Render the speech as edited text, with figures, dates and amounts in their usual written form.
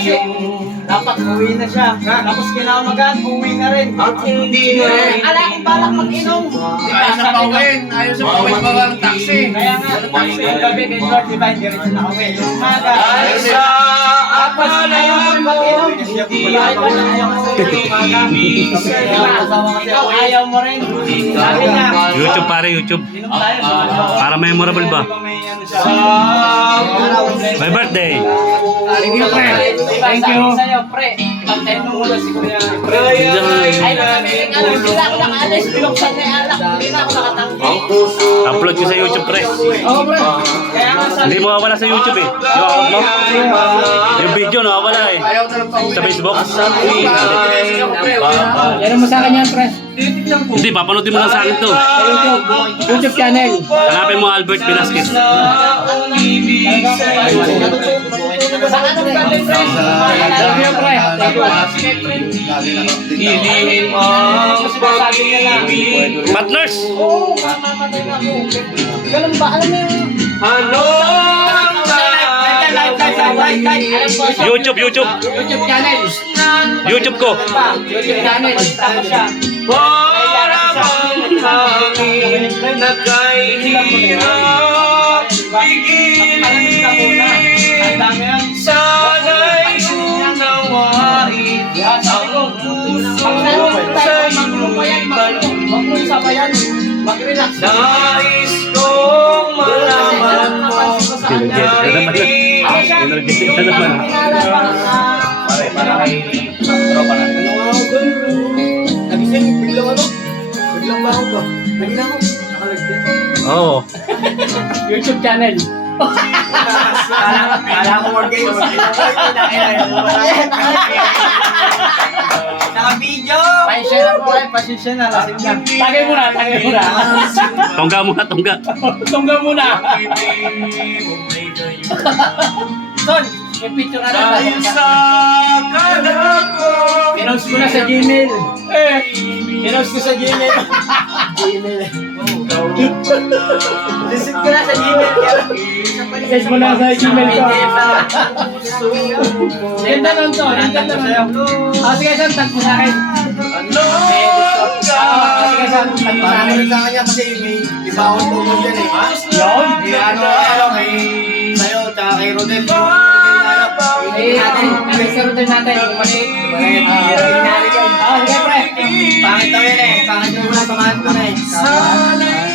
kasi dapat uwi na siya. Tapos kinamagan, uwi na rin. At hindi na rin. Ala akong balak mag-inom. Ayaw sa pauwiin. Ayaw sa pauwiin bawal ng taxi. Kaya nga, taxi yung gabi kay Lord, di ba? Hindi rin siya nakauwi. Yung umaga. Ay sa Tapos ayaw mo rin mag-inom. Ayaw mo rin Ikaw ayaw mo rin. Sabi niya. YouTube pare, YouTube. Inom tayo sa Para memorable ba? My birthday. Thank you, pre. Thank you. Sa'yo, pre. Pantay mo muna si Kuya. Ay, nakamiling alam. Hindi na ako nakaalis. Binuksan na yung alak. Hindi na ako nakatanggi. Upload ko sa YouTube, pre. Oo, pre. Kaya nga sabi. Hindi mawawala sa YouTube eh. Yung account mo. Yung video nawawala eh. Ayaw na lang pauwiin. Sa Facebook. Yan mo sa akin yan, pre. Hindi, papanoodin mo lang sa akin to. Sa YouTube. YouTube channel. Hanapin mo Albert Velasquez. Sa ano galing, pre? Love you, pre. Hilingin ang pag-ibig. Partners! Oo, mamamatay na ako. Ganun ba? Alam mo yung... Ano ang YouTube, YouTube. YouTube channel. YouTube ko. YouTube channel. Tapos siya. para bang hangin na kay hirap pigilin? Sana'y unawain ang pusong sa'yo'y Magsabayan. Mag-relax. nais kong malaman mo Energetic ka naman. Nagising, biglang ano? Biglang baho ba? Biglang ako. Nakalagyan. Oo. YouTube channel. Kala ko more games. Naka-video! Pasensya na po kayo, pasensya na. Lasing na. Tagay muna, tagay muna. Tongga muna, tongga. Tungga muna. Son, may picture na Dahil natin. sa kadako Pinost ko na sa Gmail. Pinost ko sa Gmail. Gmail. Visit ko na sa Gmail. Visit mo na sa Gmail ko. Ganda nun to. Ganda nun. Sige, son, tag mo sa akin. Ano Sige, son, tag mo sa akin. Sa kanya kasi may iba akong tungkol dyan eh. Yun. Ano, kay sa'yo, tsaka kay Rodel. Eh, natin. Siro din natin. Maliit. Sige, pre. Pangit daw yan eh. Pangit yung muna, pangit ko na eh. Sana'y